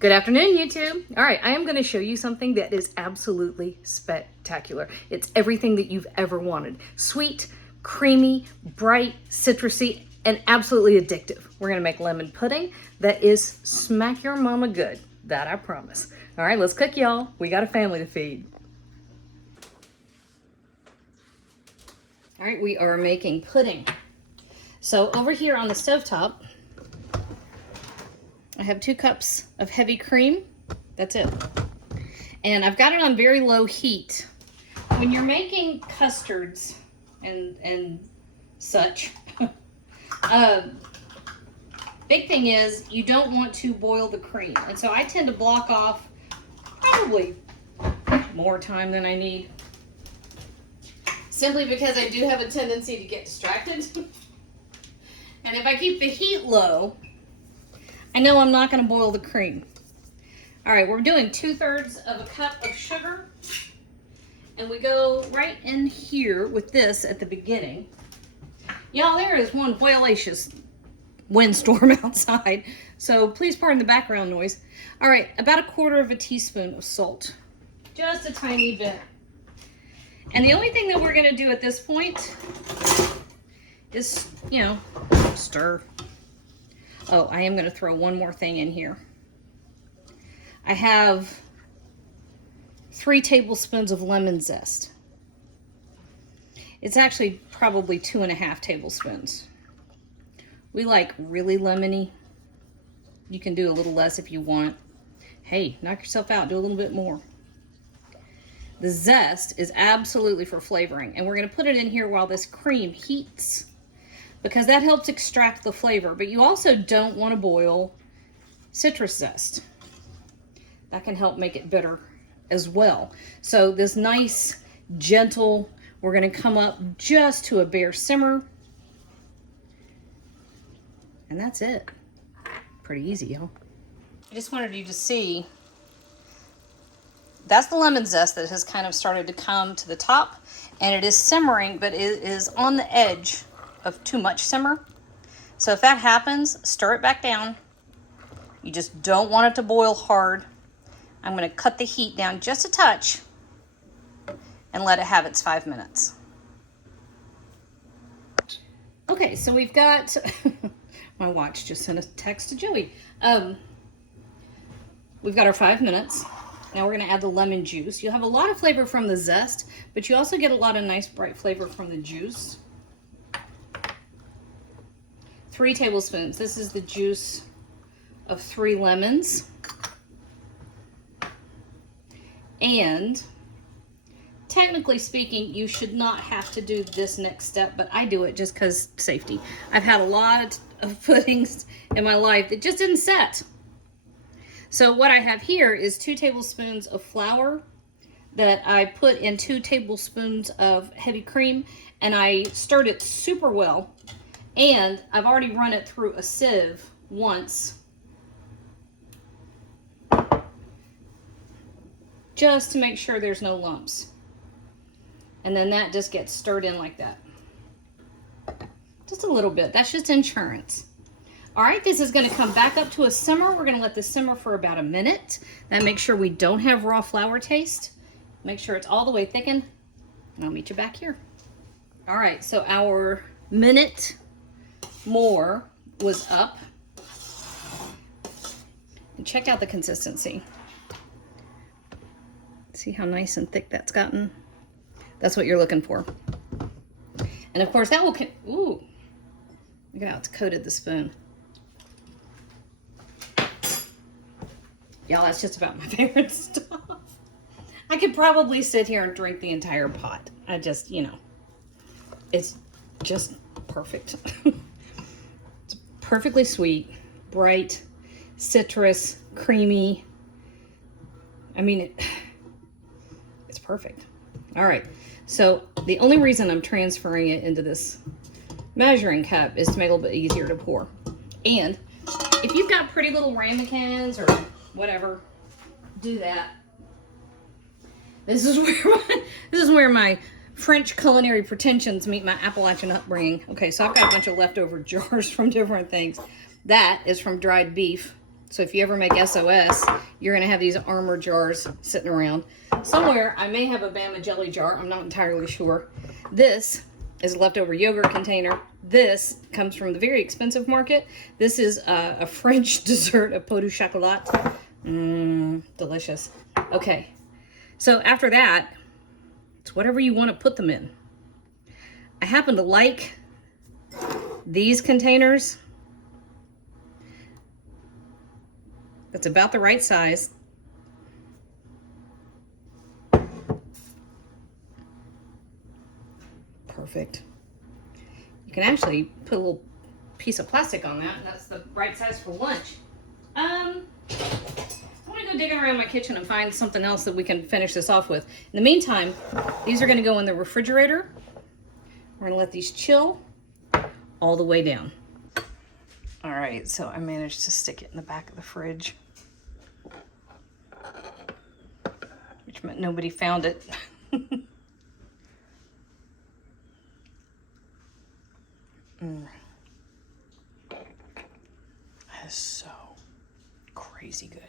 Good afternoon, YouTube. All right, I am going to show you something that is absolutely spectacular. It's everything that you've ever wanted. Sweet, creamy, bright, citrusy, and absolutely addictive. We're going to make lemon pudding that is smack your mama good. That I promise. All right, let's cook, y'all. We got a family to feed. All right, we are making pudding. So over here on the stovetop, I have 2 cups of heavy cream. That's it. And I've got it on very low heat. When you're making custards and such, big thing is you don't want to boil the cream. And so I tend to block off probably more time than I need. Simply because I do have a tendency to get distracted. And if I keep the heat low, I know I'm not going to boil the cream. All right, we're doing 2/3 of a cup of sugar. And we go right in here with this at the beginning. Y'all, there is one whalacious windstorm outside. So please pardon the background noise. All right, about 1/4 teaspoon of salt. Just a tiny bit. And the only thing that we're going to do at this point is, stir. Oh, I am going to throw one more thing in here. I have 3 tablespoons of lemon zest. It's actually probably 2.5 tablespoons. We like really lemony. You can do a little less if you want. Hey, knock yourself out, do a little bit more. The zest is absolutely for flavoring, and we're going to put it in here while this cream heats, because that helps extract the flavor. But you also don't want to boil citrus zest. That can help make it bitter as well. So this nice, gentle, we're going to come up just to a bare simmer. And that's it. Pretty easy, y'all. I just wanted you to see, that's the lemon zest that has kind of started to come to the top, and it is simmering, but it is on the edge of too much simmer. So if that happens, stir it back down. You just don't want it to boil hard. I'm going to cut the heat down just a touch and let it have its 5 minutes. Okay, so we've got my watch just sent a text to Joey. We've got our 5 minutes. Now we're going to add the lemon juice. You'll have a lot of flavor from the zest, but you also get a lot of nice bright flavor from the juice. 3 tablespoons. This is the juice of 3 lemons. And technically speaking, you should not have to do this next step, but I do it just because safety. I've had a lot of puddings in my life that just didn't set. So what I have here is 2 tablespoons of flour that I put in 2 tablespoons of heavy cream, and I stirred it super well. And I've already run it through a sieve once, just to make sure there's no lumps. And then that just gets stirred in like that. Just a little bit. That's just insurance. All right, this is going to come back up to a simmer. We're going to let this simmer for about a minute. That makes sure we don't have raw flour taste. Make sure it's all the way thickened. And I'll meet you back here. All right, so our minute more was up. And check out the consistency. See how nice and thick that's gotten? That's what you're looking for. And of course that will, ooh, look at how it's coated the spoon. Y'all, that's just about my favorite stuff. I could probably sit here and drink the entire pot. I just, it's just perfect. It's perfectly sweet, bright, citrus, creamy. I mean, it's perfect. All right, so the only reason I'm transferring it into this measuring cup is to make it a little bit easier to pour. And if you've got pretty little ramekins or whatever, do that. This is where my French culinary pretensions meet my Appalachian upbringing. Okay, so I've got a bunch of leftover jars from different things. That is from dried beef So if you ever make SOS, you're gonna have these armor jars sitting around. Somewhere, I may have a Bama jelly jar, I'm not entirely sure. This is a leftover yogurt container. This comes from the very expensive market. This is a French dessert, a pot de chocolat. Delicious. Okay, so after that, it's whatever you want to put them in. I happen to like these containers. That's about the right size. Perfect. You can actually put a little piece of plastic on that. That's the right size for lunch. I want to go digging around my kitchen and find something else that we can finish this off with. In the meantime, these are going to go in the refrigerator. We're going to let these chill all the way down. All right, so I managed to stick it in the back of the fridge, which meant nobody found it. That is so crazy good.